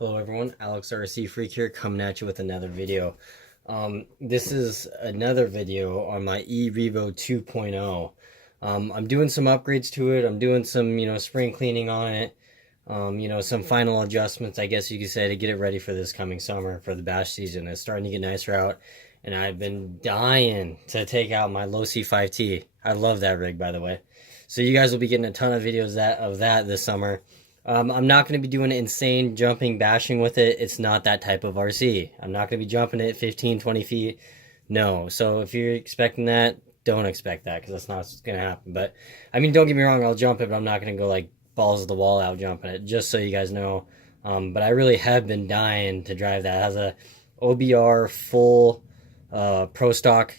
Hello everyone, Alex RC Freak here, coming at you with another video. This is another video on my E-Revo 2.0. I'm doing some upgrades to it. I'm doing some, spring cleaning on it. Some final adjustments, I guess you could say, to get it ready for this coming summer, for the bash season. It's starting to get nicer out, and I've been dying to take out my low C5T. I love that rig, by the way. So you guys will be getting a ton of videos of that this summer. I'm not going to be doing insane jumping bashing with it. It's not that type of RC. I'm not going to be jumping it 15, 20 feet. No. So if you're expecting that, don't expect that, because that's not what's going to happen. But, I mean, don't get me wrong, I'll jump it, but I'm not going to go like balls to the wall out jumping it, just so you guys know. But I really have been dying to drive that. It has a OBR full Pro Stock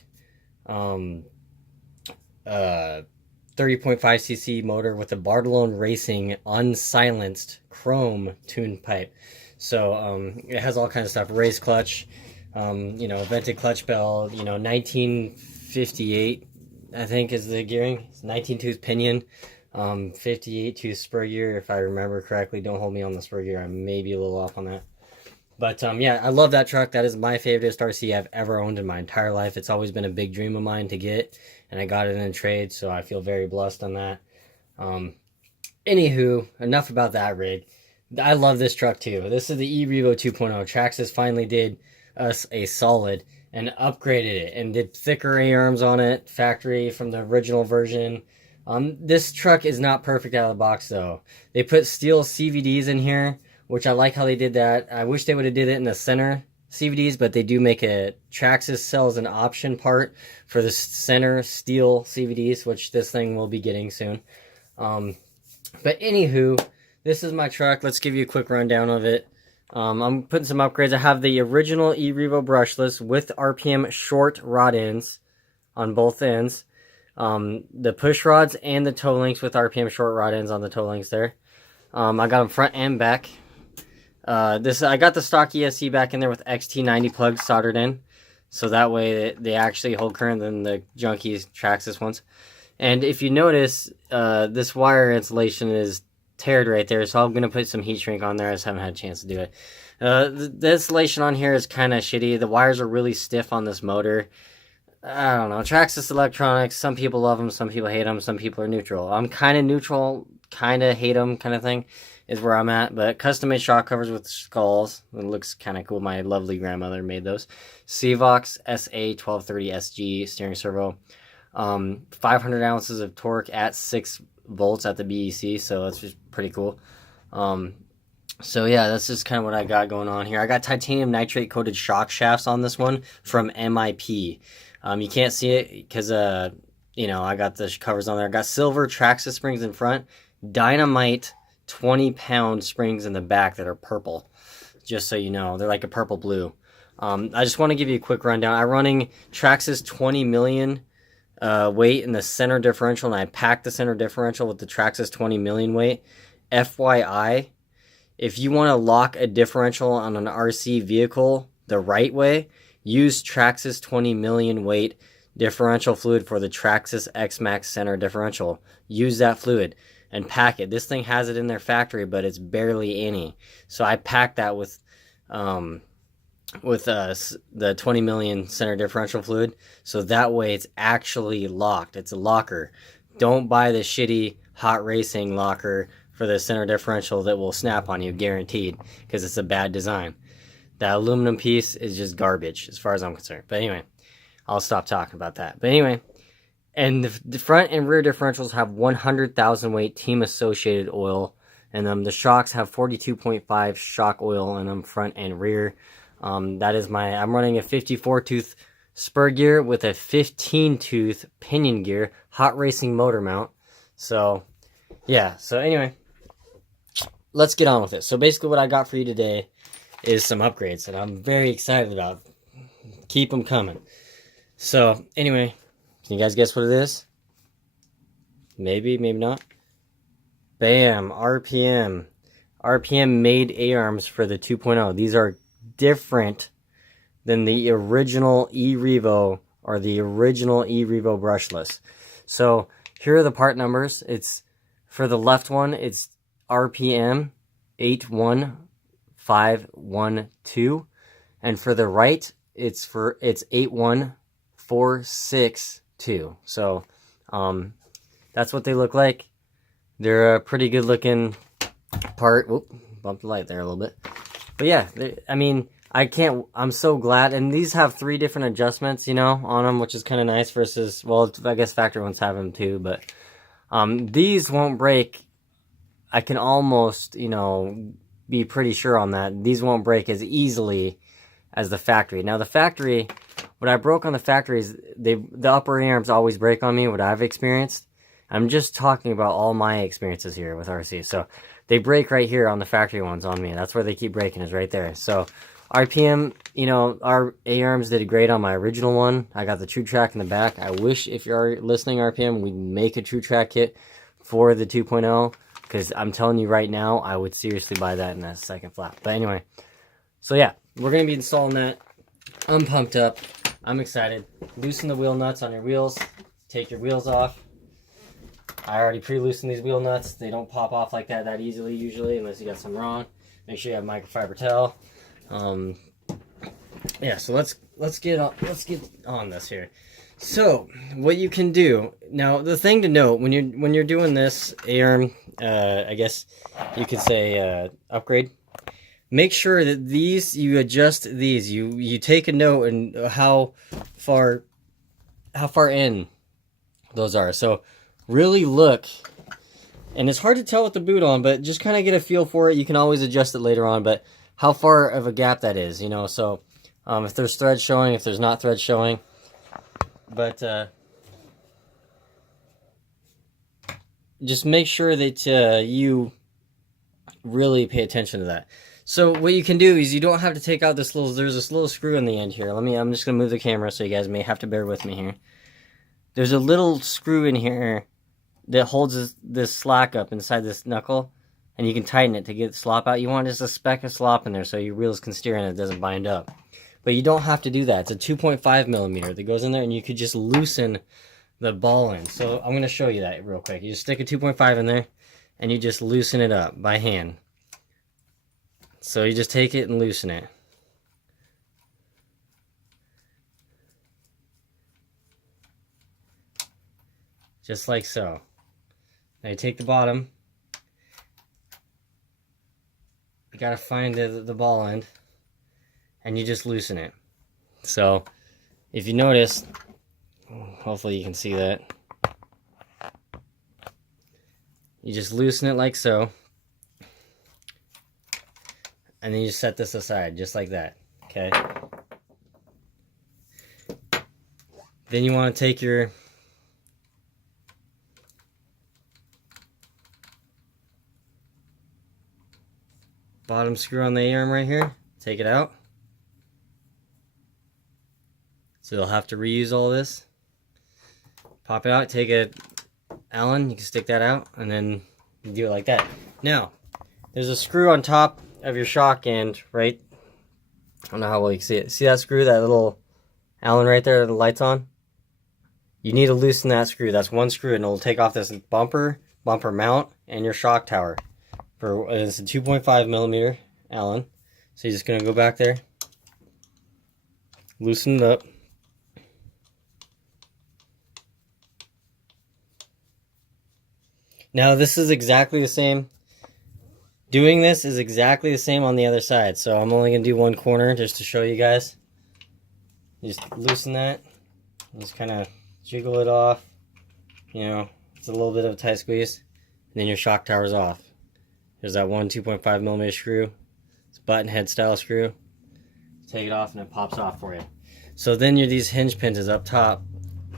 30.5cc motor with a Bartolone Racing unsilenced chrome tuned pipe. So it has all kinds of stuff. Raised clutch, vented clutch bell, 1958 I think is the gearing. It's 19 tooth pinion, 58 tooth spur gear if I remember correctly. Don't hold me on the spur gear, I may be a little off on that. But yeah, I love that truck. That is my favorite RC I've ever owned in my entire life. It's always been a big dream of mine to get, and I got it in a trade, so I feel very blessed on that. Anywho, enough about that rig. I love this truck too. This is the E-Revo 2.0. Traxxas finally did us a solid and upgraded it and did thicker A-arms on it, factory from the original version. This truck is not perfect out of the box though. They put steel CVDs in here, which I like how they did that. I wish they would have did it in the center CVDs, but they do make a, Traxxas sells an option part for the center steel CVDs, which this thing will be getting soon. But anywho, this is my truck. Let's give you a quick rundown of it. I'm putting some upgrades. I have the original E-Revo brushless with RPM short rod ends on both ends. The push rods and the toe links with RPM short rod ends on the toe links there. I got them front and back. I got the stock ESC back in there with XT90 plugs soldered in, so that way they actually hold current than the junky Traxxas ones. And if you notice, this wire insulation is teared right there, so I'm going to put some heat shrink on there. I just haven't had a chance to do it. The insulation on here is kind of shitty. The wires are really stiff on this motor. I don't know. Traxxas electronics, some people love them, some people hate them, some people are neutral. I'm kind of neutral, kind of hate them kind of thing is where I'm at. But custom-made shock covers with skulls. It looks kind of cool. My lovely grandmother made those. Seavox SA1230SG steering servo. 500 ounces of torque at 6 volts at the BEC, so that's just pretty cool. So yeah, that's just kind of what I got going on here. I got titanium nitrate coated shock shafts on this one from MIP. You can't see it because I got the covers on there. I got silver Traxxas springs in front, dynamite 20-pound springs in the back that are purple, just so you know. They're like a purple blue. I just want to give you a quick rundown. I'm running Traxxas 20 million weight in the center differential, and I packed the center differential with the Traxxas 20 million weight. FYI, if you want to lock a differential on an RC vehicle the right way, use Traxxas 20 million weight differential fluid for the Traxxas X-Max center differential. Use that fluid and pack it. This thing has it in their factory, but it's barely any. So I packed that with the 20 million center differential fluid, so that way it's actually locked. It's a locker. Don't buy the shitty hot racing locker for the center differential that will snap on you, guaranteed, because it's a bad design. That aluminum piece is just garbage as far as I'm concerned. But anyway, I'll stop talking about that. But anyway, and the front and rear differentials have 100,000 weight team associated oil, and the shocks have 42.5 shock oil in them front and rear. That is I'm running a 54 tooth spur gear with a 15 tooth pinion gear, hot racing motor mount. So yeah, so anyway, let's get on with it. So basically what I got for you today is some upgrades that I'm very excited about. Keep them coming. So anyway, can you guys guess what it is? Maybe, maybe not. Bam, RPM. RPM made A-arms for the 2.0. These are different than the original E-Revo or the original E-Revo brushless. So here are the part numbers. It's for the left one, it's RPM 81462, and for the right it's 81462. So that's what they look like. They're a pretty good looking part. Whoop, bumped the light there a little bit. But yeah, I mean, I'm so glad. And these have 3 different adjustments, you know, on them, which is kind of nice versus, well, I guess factory ones have them too, but these won't break. I can almost, you know, be pretty sure on that. These won't break as easily as the factory. Now, the factory, what I broke on the factory is the upper arms always break on me, what I've experienced. I'm just talking about all my experiences here with RC. So they break right here on the factory ones on me. That's where they keep breaking, is right there. So RPM, you know, our A-arms did great on my original one. I got the True Track in the back. I wish, if you're listening, RPM, we'd make a True Track kit for the 2.0, because I'm telling you right now, I would seriously buy that in that second flap. But anyway, so yeah, we're going to be installing that. I'm pumped up. I'm excited. Loosen the wheel nuts on your wheels. Take your wheels off. I already pre-loosened these wheel nuts. They don't pop off like that easily usually, unless you got some wrong. Make sure you have microfiber towel. Yeah, so let's get on this here. So what you can do now, the thing to note when you're doing this A-arm, I guess you could say upgrade. Make sure that you adjust these. You take a note and how far in those are. So really look, and it's hard to tell with the boot on, but just kind of get a feel for it. You can always adjust it later on, but how far of a gap that is, you know. So if there's threads showing, if there's not threads showing, but just make sure that you really pay attention to that. So what you can do is you don't have to take out there's this little screw in the end here. I'm just gonna move the camera so you guys may have to bear with me here. There's a little screw in here that holds this slack up inside this knuckle, and you can tighten it to get the slop out. You want just a speck of slop in there so your wheels can steer and it doesn't bind up. But you don't have to do that. It's a 2.5 millimeter that goes in there, and you could just loosen the ball in. So I'm going to show you that real quick. You just stick a 2.5 in there, and you just loosen it up by hand. So you just take it and loosen it. Just like so. Now you take the bottom. You gotta find the ball end, and you just loosen it. So if you notice, hopefully you can see that, you just loosen it like so, and then you set this aside just like that. Okay, then you want to take your bottom screw on the A-arm right here, take it out. So you'll have to reuse all this. Pop it out, take a Allen, you can stick that out, and then you do it like that. Now, there's a screw on top of your shock end, right? I don't know how well you can see it. See that screw, that little Allen right there that the light's on? You need to loosen that screw. That's one screw, and it'll take off this bumper mount, and your shock tower. It's a 2.5 millimeter Allen. So you're just going to go back there, loosen it up. Now this is exactly the same. Doing this is exactly the same on the other side. So I'm only going to do one corner just to show you guys. Just loosen that. Just kind of jiggle it off. You know, it's a little bit of a tight squeeze. And then your shock tower's off. There's that one 2.5 millimeter screw. It's a button head style screw. Take it off and it pops off for you. So then these hinge pins is up top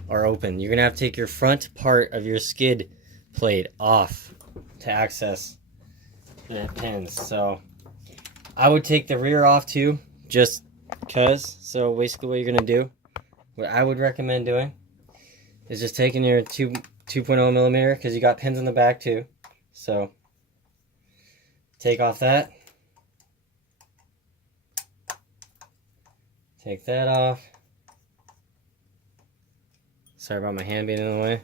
are open. You're going to have to take your front part of your skid plate off to access the pins. So I would take the rear off too, just because. So basically what you're going to do, what I would recommend doing, is just taking your 2.0 millimeter, because you got pins in the back too. So take off that. Take that off. Sorry about my hand being in the way.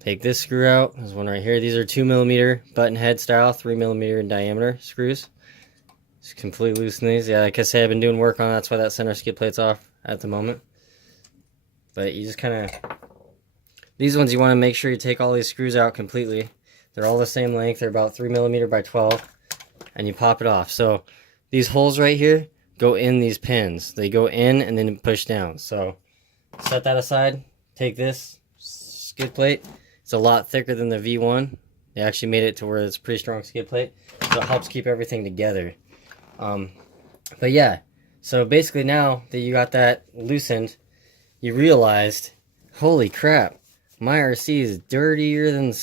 Take this screw out. There's one right here. These are 2 millimeter button head style, 3 millimeter in diameter screws. Just completely loosen these. Yeah, like I say, I've been doing work on it. That's why that center skid plate's off at the moment. But you just kind of, these ones you want to make sure you take all these screws out completely. They're all the same length. They're about 3mm by 12. And you pop it off. So these holes right here go in these pins. They go in and then push down. So set that aside. Take this skid plate. It's a lot thicker than the V1. They actually made it to where it's a pretty strong skid plate. So it helps keep everything together. But yeah, so basically now that you got that loosened, you realized, holy crap, my RC is dirtier than,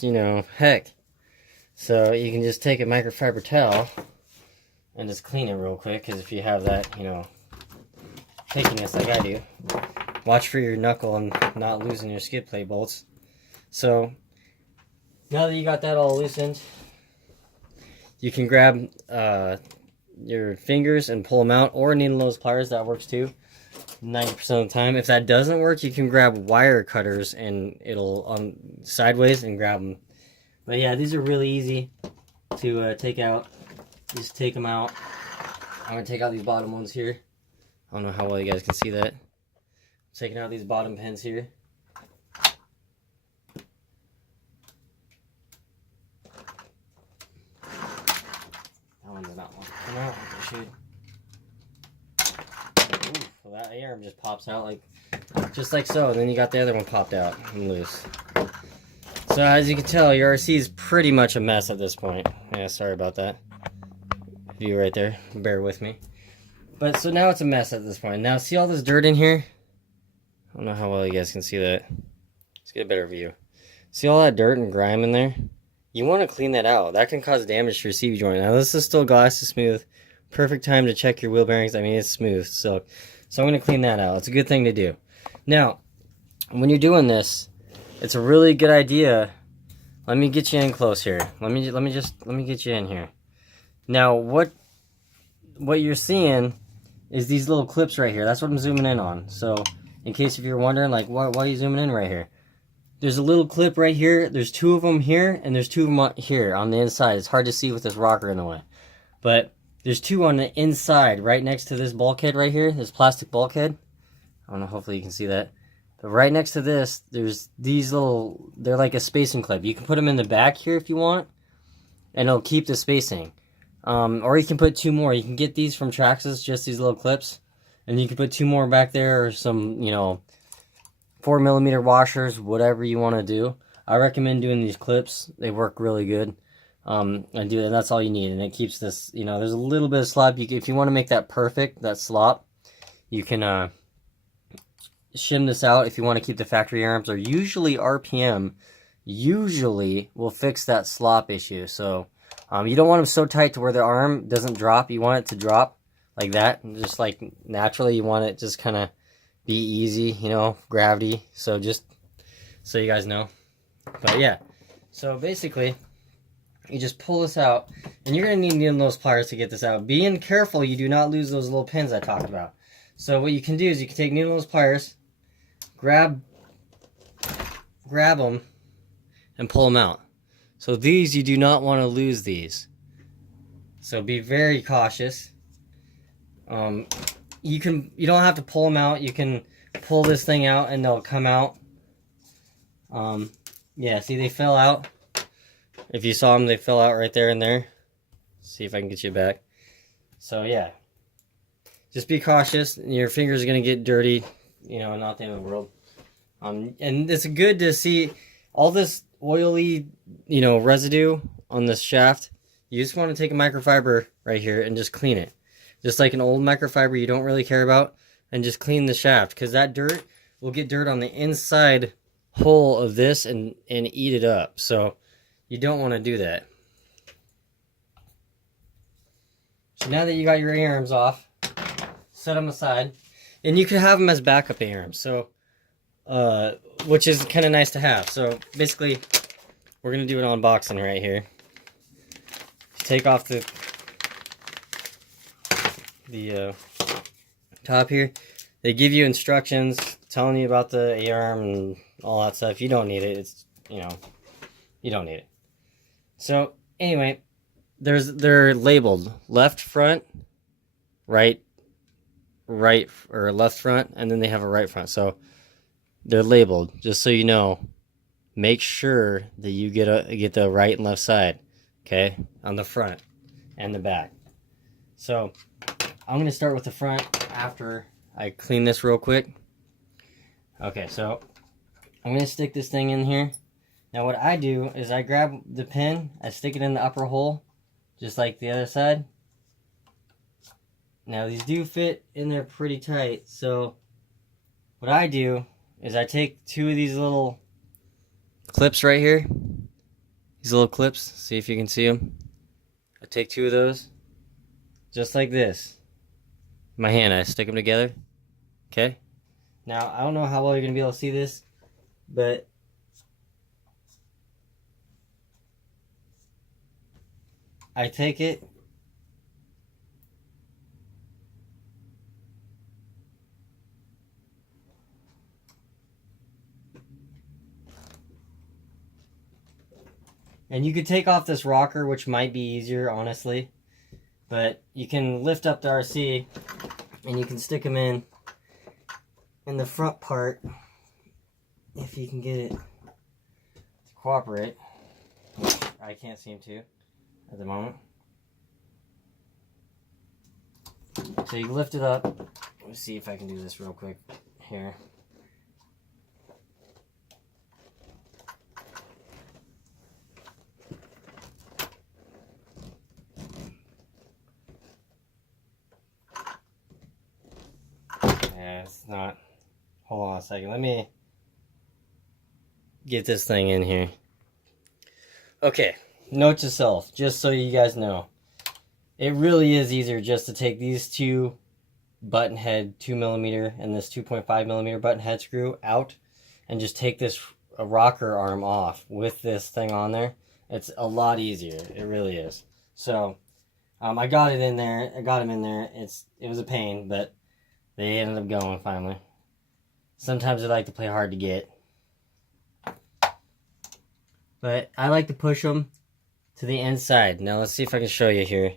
you know, heck. So you can just take a microfiber towel and just clean it real quick, because if you have that, you know, pickiness like I do, watch for your knuckle and not losing your skid plate bolts. So now that you got that all loosened, you can grab your fingers and pull them out, or needle nose pliers. That works too 90% of the time. If that doesn't work, you can grab wire cutters and it'll sideways and grab them. But yeah, these are really easy to take out. Just take them out. I'm going to take out these bottom ones here. I don't know how well you guys can see that. Taking out these bottom pins here. That one's not one. Come out. Shoot. Ooh, well, that arm just pops out just like so. And then you got the other one popped out and loose. So as you can tell, your RC is pretty much a mess at this point. Yeah, sorry about that. View right there. Bear with me. But so now it's a mess at this point. Now see all this dirt in here? I don't know how well you guys can see that. Let's get a better view. See all that dirt and grime in there? You want to clean that out. That can cause damage to your CV joint. Now this is still glass to smooth. Perfect time to check your wheel bearings. I mean, it's smooth. So I'm going to clean that out. It's a good thing to do. Now, when you're doing this, it's a really good idea. Let me get you in close here. Let me get you in here. Now, what you're seeing is these little clips right here. That's what I'm zooming in on. So, in case if you're wondering, like, why are you zooming in right here? There's a little clip right here. There's two of them here, and there's two of them here on the inside. It's hard to see with this rocker in the way. But there's two on the inside, right next to this bulkhead right here, this plastic bulkhead. I don't know, hopefully you can see that. But right next to this, there's these little, they're like a spacing clip. You can put them in the back here if you want, and it'll keep the spacing. Or you can put two more. You can get these from Traxxas, just these little clips. And you can put two more back there, or some, you know, 4mm washers, whatever you want to do. I recommend doing these clips. They work really good. And that's all you need. And it keeps this, you know, there's a little bit of slop. If you want to make that perfect, that slop, you can shim this out if you want to keep the factory arms. Or usually RPM will fix that slop issue. So you don't want them so tight to where the arm doesn't drop. You want it to drop like that, just like naturally. You want it just kind of be easy, you know, gravity. So just so you guys know. But yeah, so basically you just pull this out, and you're going to need those pliers to get this out. Being careful you do not lose those little pins I talked about. So what you can do is you can take needle nose pliers, grab them, and pull them out. So these, you do not want to lose these. So be very cautious. You don't have to pull them out. You can pull this thing out and they'll come out. Yeah, see, they fell out. If you saw them, they fell out right there and there. See if I can get you back. So yeah, just be cautious. Your fingers are gonna get dirty. You know, not the end of the world. And it's good to see all this oily, you know, residue on this shaft. You just want to take a microfiber right here and just clean it. Just like an old microfiber you don't really care about, and just clean the shaft, because that dirt will get dirt on the inside hole of this and eat it up. So you don't want to do that. So now that you got your A-arms off, set them aside, and you can have them as backup A-arms. So, which is kind of nice to have. So basically, we're gonna do an unboxing right here. Take off the top here. They give you instructions telling you about the A-arm and all that stuff. You don't need it. It's, you know, you don't need it. So anyway, they're labeled left front, right or left front, and then they have a right front. So they're labeled just so you know. Make sure that you get the right and left side, okay, on the front and the back. So I'm gonna start with the front after I clean this real quick. Okay, so I'm gonna stick this thing in here. Now what I do is I grab the pin, I stick it in the upper hole, just like the other side. Now these do fit in there pretty tight, so what I do is I take two of these little clips right here. These little clips, see if you can see them. I take two of those, just like this. My hand, I stick them together, okay? Now, I don't know how well you're going to be able to see this, but I take it, and you could take off this rocker, which might be easier, honestly, but you can lift up the RC, and you can stick them in the front part, if you can get it to cooperate, which I can't seem to at the moment. So you lift it up. Let me see if I can do this real quick here. Yeah, it's not. Hold on a second. Let me get this thing in here. Okay, note to self, just so you guys know. It really is easier just to take these two button head 2mm and this 2.5mm button head screw out and just take this rocker arm off with this thing on there. It's a lot easier. It really is. So I got it in there. I got them in there. It was a pain, but they ended up going finally. Sometimes I like to play hard to get, but I like to push them to the inside. Now let's see if I can show you here.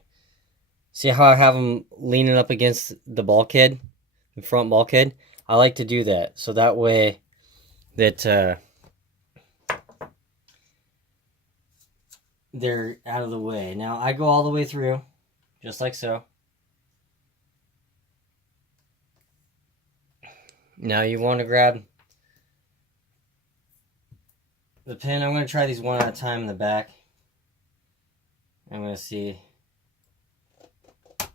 See how I have them leaning up against the bulkhead, the front bulkhead? I like to do that, so that way that they're out of the way. Now I go all the way through, just like so. Now you want to grab the pin. I'm going to try these one at a time in the back. I'm going to see. I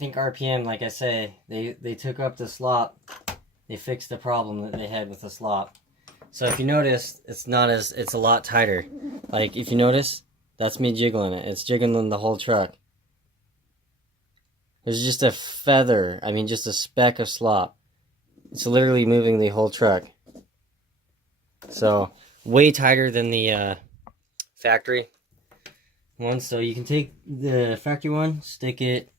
think RPM, like I say, they took up the slop. They fixed the problem that they had with the slop. So if you notice, it's a lot tighter. Like if you notice, that's me jiggling it. It's jiggling the whole truck. There's just a feather, just a speck of slop. It's literally moving the whole truck. So, way tighter than the factory one. So you can take the factory one, stick it.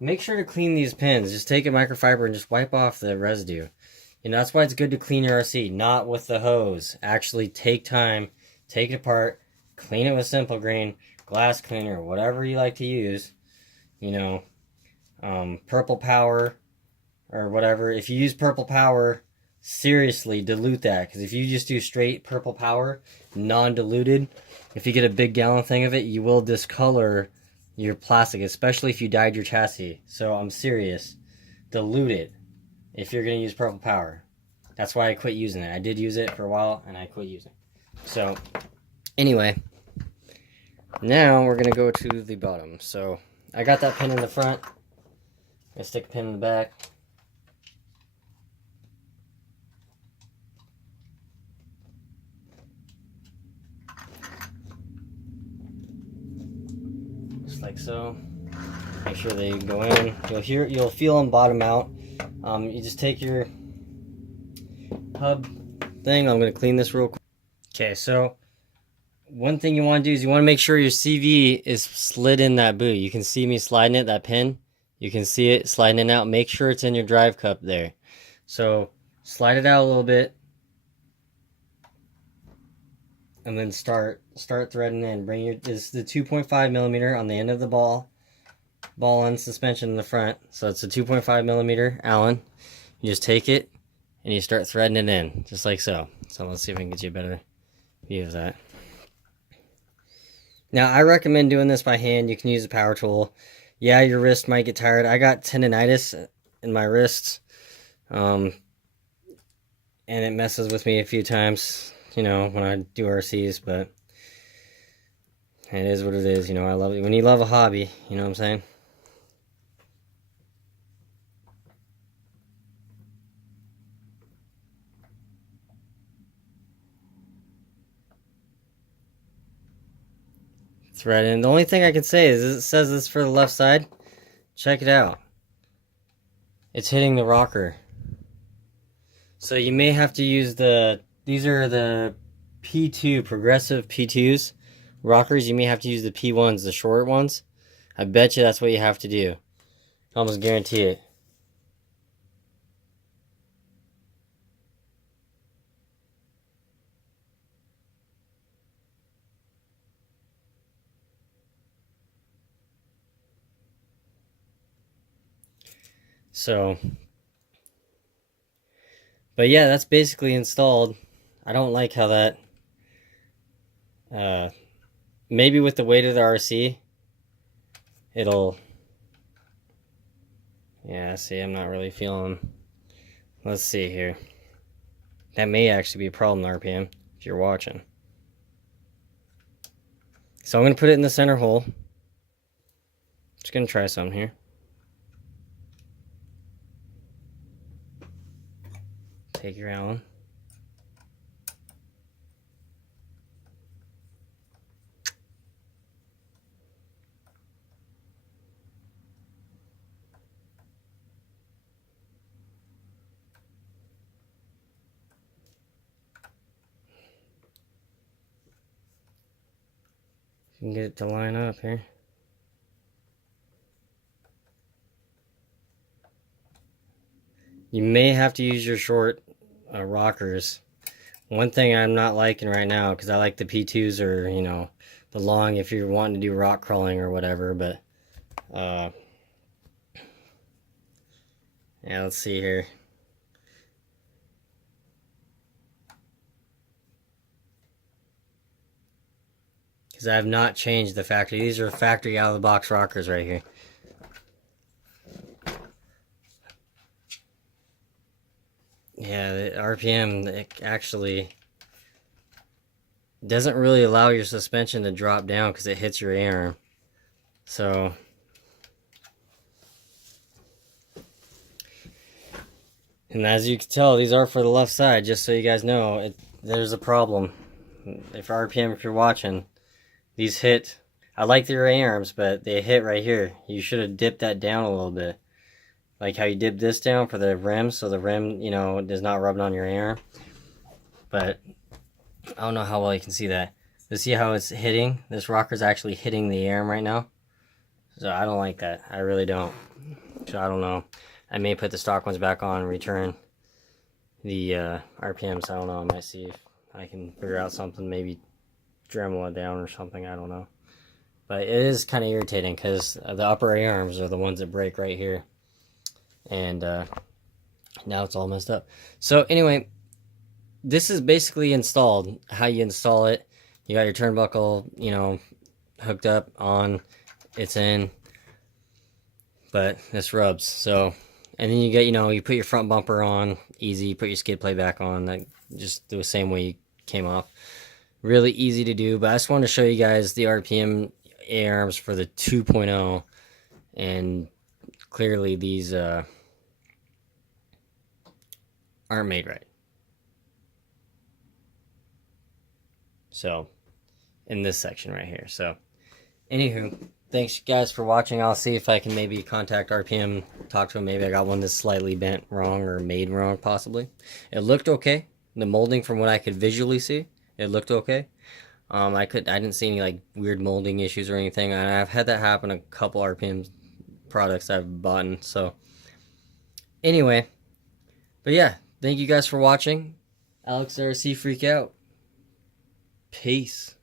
Make sure to clean these pins. Just take a microfiber and just wipe off the residue. That's why it's good to clean your RC, not with the hose. Actually take time, take it apart, clean it with Simple Green, glass cleaner, whatever you like to use. Purple Power or whatever. If you use Purple Power, seriously dilute that, because if you just do straight Purple Power, non-diluted, if you get a big gallon thing of it, you will discolor your plastic, especially if you dyed your chassis. So I'm serious. Dilute it if you're going to use Purple Power. That's why I quit using it. I did use it for a while, and I quit using it. So, anyway, now we're going to go to the bottom. So, I got that pin in the front. I stick a pin in the back. Just like so. Make sure they go in. You'll feel them bottom out. You just take your hub thing. I'm going to clean this real quick. Okay, so one thing you want to do is you want to make sure your CV is slid in that boot. You can see me sliding it, that pin. You can see it sliding in out. Make sure it's in your drive cup there. So slide it out a little bit. and then start threading in. Bring your, this is the 2.5 millimeter on the end of the ball end suspension in the front. So it's a 2.5 millimeter Allen. You just take it and you start threading it in, just like so. So let's see if I can get you a better view of that. Now I recommend doing this by hand. You can use a power tool. Yeah, your wrist might get tired. I got tendonitis in my wrists, and it messes with me a few times, you know, when I do RCs, but it is what it is. You know, I love it when you love a hobby, you know what I'm saying? Thread in. The only thing I can say is it says it's for the left side. Check it out. It's hitting the rocker. So you may have to use these are the P2, progressive P2s rockers. You may have to use the P1s, the short ones. I bet you that's what you have to do. Almost guarantee it. So, but yeah, that's basically installed. I don't like how that, maybe with the weight of the RC, it'll, yeah, see, I'm not really feeling, let's see here. That may actually be a problem, RPM, if you're watching. So I'm going to put it in the center hole. Just going to try some here. Take your Allen. You can get it to line up here. You may have to use your short rockers. One thing I'm not liking right now, because I like the P2s or, you know, the long if you're wanting to do rock crawling or whatever, but, yeah, let's see here. Because I have not changed the factory. These are factory out of the box rockers right here. Yeah, the RPM it actually doesn't really allow your suspension to drop down because it hits your A-arm. So, and as you can tell, these are for the left side, just so you guys know, there's a problem. If RPM, if you're watching, these hit, I like their A-arms, but they hit right here. You should have dipped that down a little bit. Like how you dip this down for the rim, so the rim, you know, does not rub on your A-arm. But I don't know how well you can see that. But see how it's hitting? This rocker's actually hitting the A-arm right now. So I don't like that. I really don't. So I don't know. I may put the stock ones back on and return the RPMs. I don't know. I might see if I can figure out something. Maybe Dremel it down or something. I don't know. But it is kind of irritating because the upper A-arms are the ones that break right here. And now it's all messed up. So anyway, this is basically installed. How you install it. You got your turnbuckle, you know, hooked up on. It's in. But this rubs. So, and then you get, you know, you put your front bumper on. Easy. You put your skid plate back on. That just the same way you came off. Really easy to do. But I just wanted to show you guys the RPM A-arms for the 2.0. And clearly these aren't made right. So, in this section right here. So, anywho, thanks guys for watching. I'll see if I can maybe contact RPM, talk to them. Maybe I got one that's slightly bent wrong or made wrong, possibly. It looked okay. The molding, from what I could visually see, it looked okay. I didn't see any like weird molding issues or anything. And I've had that happen a couple RPM products I've bought. So, anyway, but yeah, thank you guys for watching. Alex RC Freak out. Peace.